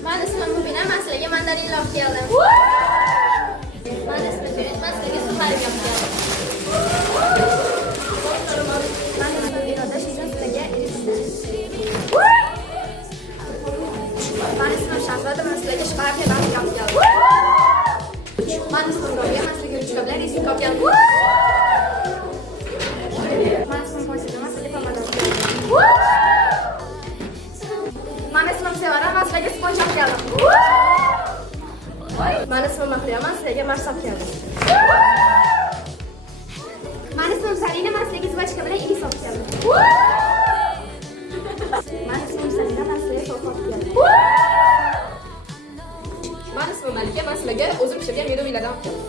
Men ismim Mubina, men sizlarga mandarinlar olib keldim. Men ismim Feruz, men sizlarga suxarik olib keldim. Men ismim Iroda, sizlarga men ismim Shahzoda, men sizlarga shparapli band olib keldim. Men ismim Robiya, men sizlarga ruchka bilan risik olib keldim. Men ismim Foysida, men sizlarga pomada olib keldim. Men ismim Sevara, men sizlarga sponj olib keldim. Men ismim Mahliyo, men sizlarga mars olib keldim. Men ismim Salina, men sizlarga zvochka bilan iris olib keldim. Men ismim Salina, men sizlarga so'f olib keldim. Men ismim Malika, men sizlarga o'zim pishirgan medovilardan olib keldim.